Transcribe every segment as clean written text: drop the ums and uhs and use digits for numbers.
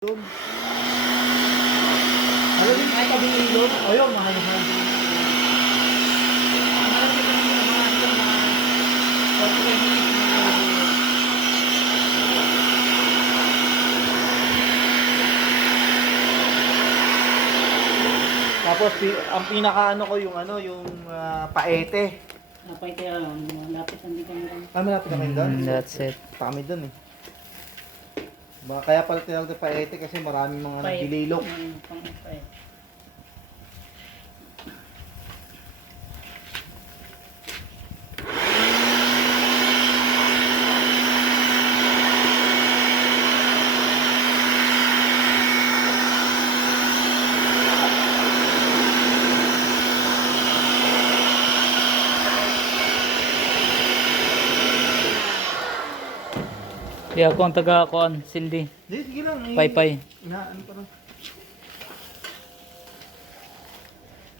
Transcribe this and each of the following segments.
Doon. Alam mo yung tabing ilog? O yun, mahal-mahal. Tapos ang pinaka-ano ko yung paete. Paete malapit lang dito meron. Malapit na kayo doon? That's it. Kami doon eh. Kaya pala tinawag na paete kasi maraming mga nagdililok. Di ako ang taga-kuan, Cindy. Di, sige lang. Pay-pay. Ano pa lang.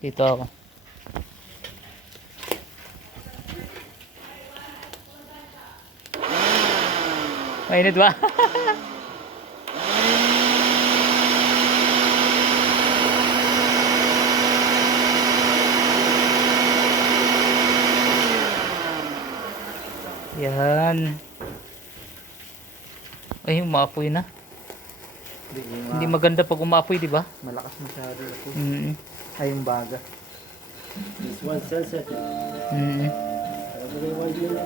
Dito ako. Mainit ba? Yan. Ay, umaapoy na. Hindi maganda pag umaapoy, di ba? Malakas masyado ako. Mm-hmm. Ay, yung baga. This one sensitive. Mm-hmm. Every one unit.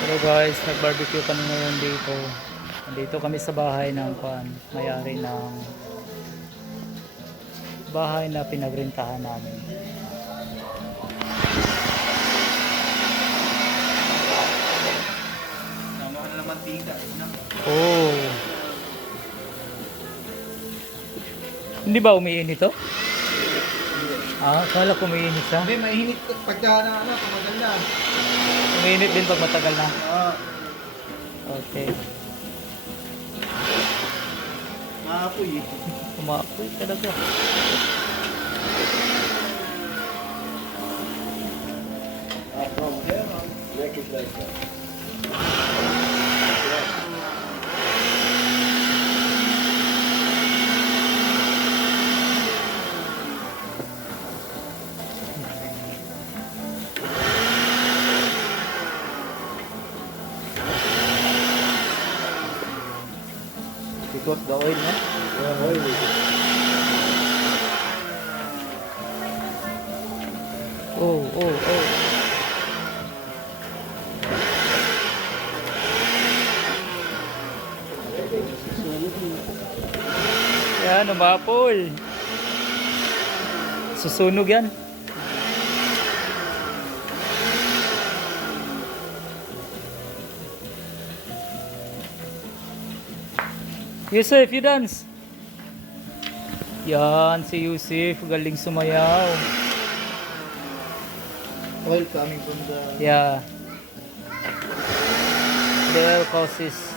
Hello guys, nag-barbecue kami ngayon dito. Dito kami sa bahay ng may-ari ng bahay na pinagrentahan namin. Nama ka na ng mantika. Oh. Hindi ba umiinit to? Akala ko umiinit siya. Hindi, mainit pagka tumagal na. Umiinit din pag matagal na. Okay. Maapoy eh. Umaapoy talaga. From here on, make it like that. Because the oil, no? Yeah, oil is it. Oh. Yan, umaapoy. Susunog yan. Yusuf, you dance. Yan, si Yusuf, galing sumayaw. Oil coming from the... Yeah. The oil causes.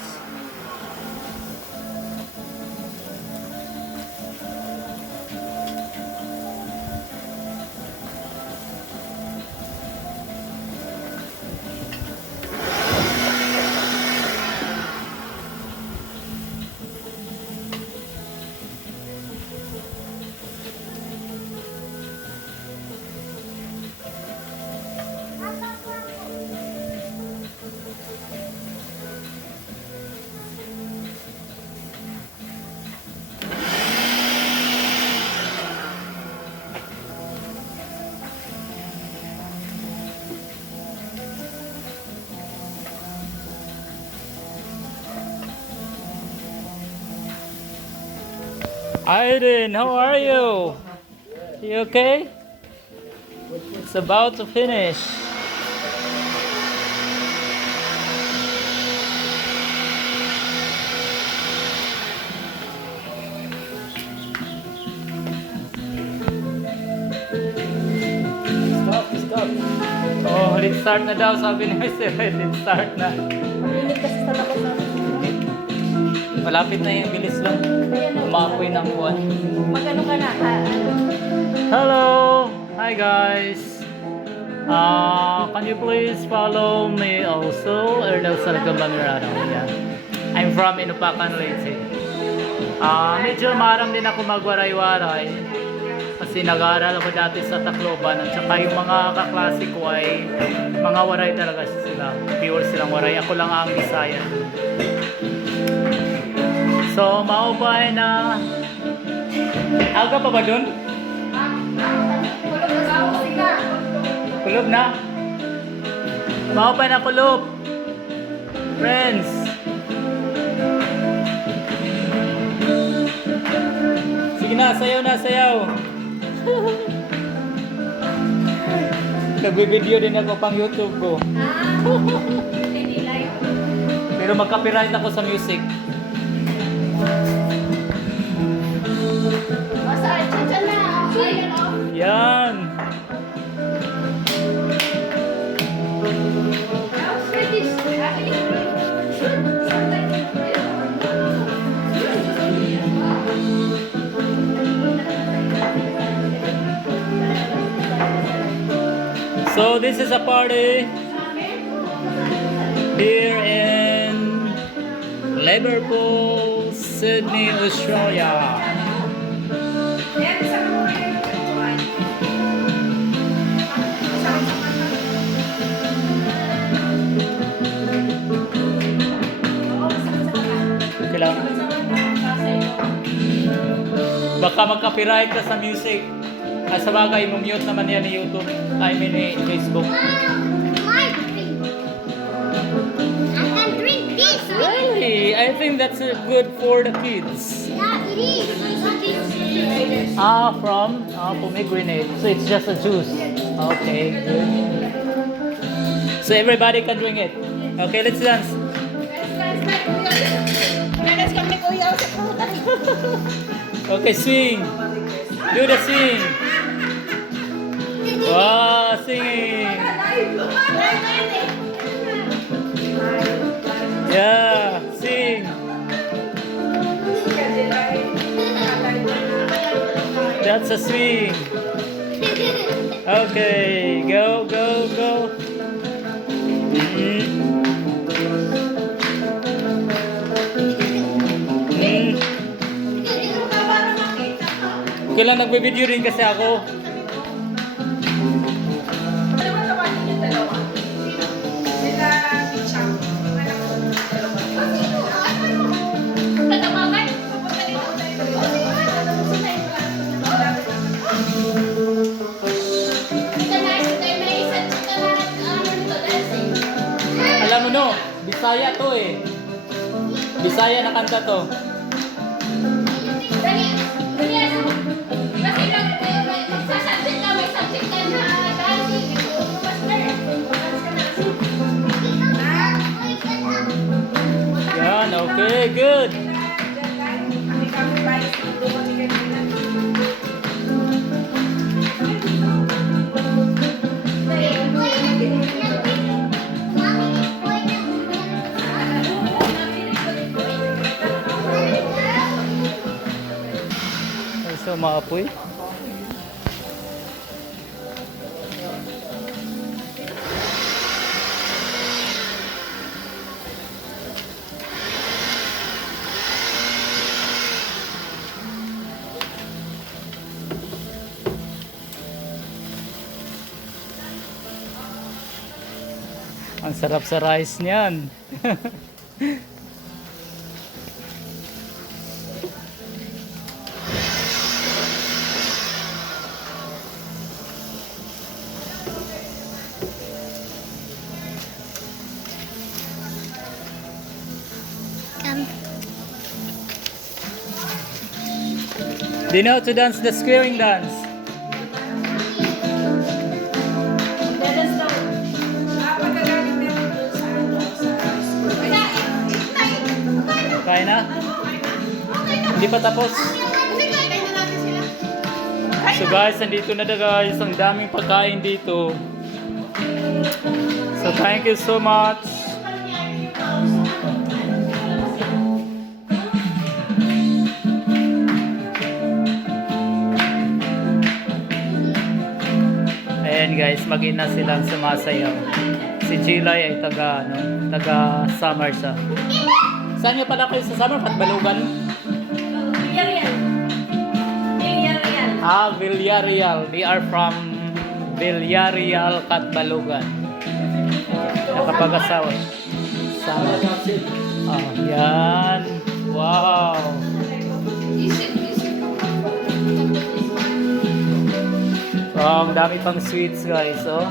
Aiden, how are you? You okay? It's about to finish. Stop. Oh, let's start na daw, sabi ni Mr. Red. Let's start na. Mainit kasi sa labas natin. Malapit na yung bilis lang. Umapoy ng buwan. Magano ka na? Hello! Hi guys! Can you please follow me also? Ernel Salgabangarano. Yeah. I'm from Inupacan, Leyte. Medyo maram din ako magwaray-waray. Kasi nag-aaral ako dati sa Tacloban. At saka yung mga kaklase ko ay mga waray talaga sila. Pure silang waray. Ako lang ang Bisaya. So, maupay na... Aga pa ba dun? Kulob na? Maupay na kulob! Friends! Sige na, sayaw na, sayaw! Nagbe-video din ako pang YouTube ko. Pero mag-copyright ako sa music. Yan! So this is a party here in Liverpool, Sydney, Australia. Okay lang. Baka mag-copyright ka sa music. Sa bagay, mute naman yan ni YouTube. I mean ni Facebook. Really? I think that's good for the kids. From pomegranate. So it's just a juice. Okay, good. So everybody can drink it. Okay, let's dance. Okay, swing. Do the swing. Wow, singing. Yeah, sing. That's a swing. Okay, go, go, go. Okay lang, nagbe-video rin kasi ako. Alam mo no, Bisaya to eh. Bisaya na kanta to. Yan, okay, good. So, maapoy. Ang sarap sa rice niyan. Do you know how to dance the squaring dance? Kaya na? Hindi pa tapos. So guys, nandito na guys. Ang daming pagkain dito. So thank you so much. Ayan guys, mag-ina silang sumasayaw. Si Jilay ay taga Summer siya. Saan nga pala kayo sa Summer? Patbalugan? Villarreal. They are from Villarreal, Catbalogan. Nakapag-asawa. Summer. Yan. Wow. So, ang dami pang sweets guys, oh.